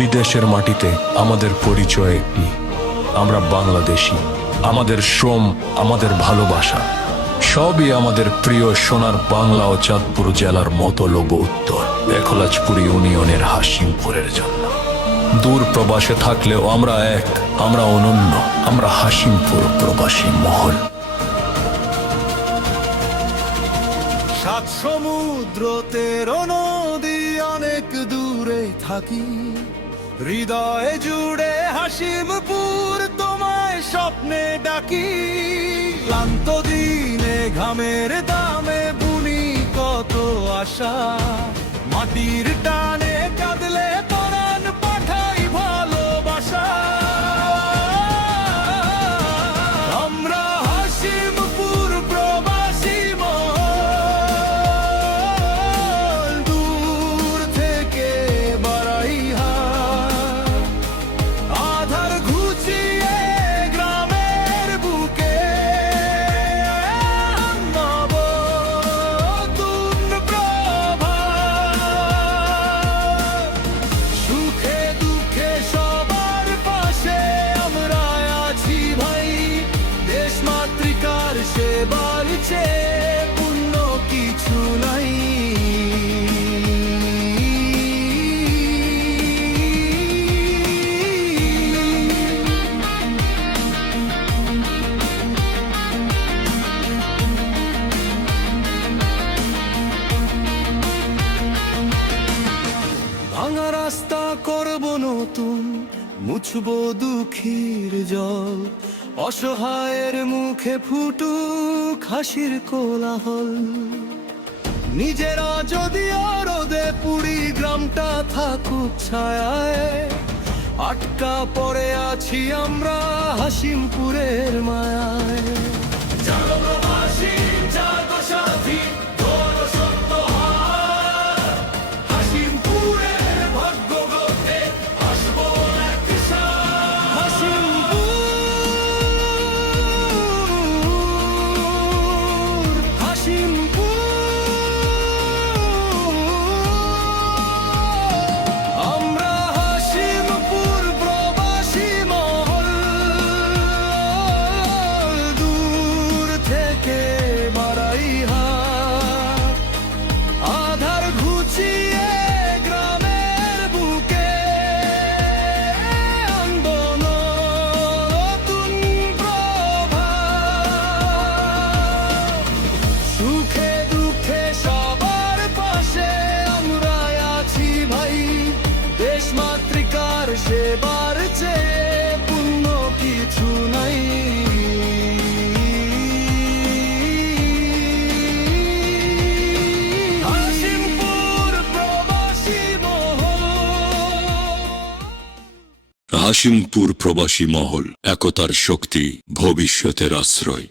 বিদেশের মাটিতে আমাদের পরিচয় কি? আমরা বাংলাদেশি। আমাদের শ্রম, আমাদের ভালোবাসা সবই আমাদের প্রিয় সোনার বাংলা ও চাঁদপুর জেলার মতলব উত্তর একলাজপুর ইউনিয়নের হাসিমপুরের জন্য। দূর প্রবাসে থাকলেও আমরা এক, আমরা অনন্য, আমরা হাসিমপুর প্রবাসী মহল। সাত সমুদ্র 13 নদী অনেক দূরে থাকি, হৃদয়ে জুড়ে হাসিমপুর তোমায় স্বপ্নে ডাকি। ক্লান্ত দিনে ঘামের দামে বুনি কত আশা, মাটির টানে কাঁদলে পরাণ পাঠাই ভালোবাসা। আমরা হাসিমপুর প্রবাসী মহল, দূর থেকে বারাইহাট, আধার ঘুচিয়ে গ্রামের বুকে নতুন প্রভাত। সুখে দুঃখে সবার পাশে আমরা আছি ভাই, দেশ মাতৃকার সেবার চেয়ে পুণ্য কিছু নাই। ভাঙা রাস্তা করব নতুন, মুছবো দুঃখীর জল, অসহায়ের মুখে ফুটুক হাসির কোলাহল। নিজেরা যদিও রোদে পুড়ি, গ্রামটা থাকুক ছায়ায়, আটকা পড়ে আছি আমরা হাসিমপুরের মায়ায়। জাগো প্রবাসী, জাগো সাথী, ধরো সত্য হাত, হাসিমপুরের ভাগ্য গড়তে আসবো একসাথে। হাসিমপুর, আমরা হাসিমপুর প্রবাসী মহল, দূর থেকে বারাইহাট, আধার ঘুচিয়ে গ্রামের বুকে আনবো নতুন প্রভাত। সুখে দুঃখে সবার পাশে আমরা আছি ভাই, দেশ মাতৃকার সেবার চেয়ে পুণ্য কিছু নাই। হাসিমপুর প্রবাসী মহল। হাসিমপুর প্রবাসী মহল, একতার শক্তি, ভবিষ্যতের আশ্রয়।